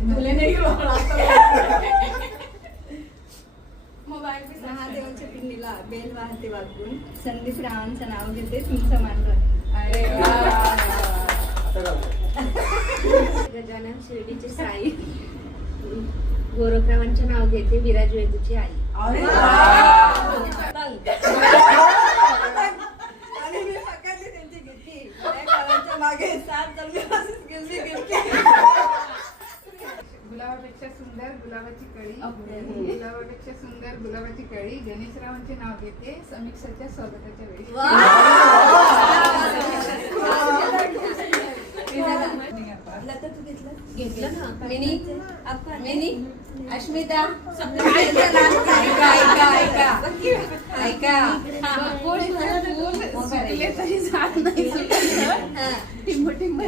धुले नाही महादेवाच्या पिंडीला बेल वाहते वागून संदीप रावांचं नाव घेते तुमचं मांडव. अरे गजानन शिर्डीचे साई गोरखरावांचे नाव घेते विराज वेदूची आई. आणि मी पकडली त्यांची गिरकी गावांच्या मागे 7 जन्मापासून गिरकी. गुलाबापेक्षा सुंदर गुलाबाची कळी गुलाबापेक्षा सुंदर गुलाबाची कळी गणेशरावांचे नाव घेते समीक्षाच्या स्वागताच्या वेळी. लता तू घेतलं घेतलं ना मिनी मिनी अस्मिता ऐका सुटले तरी जात नाही सुटलं. टिंब टिंब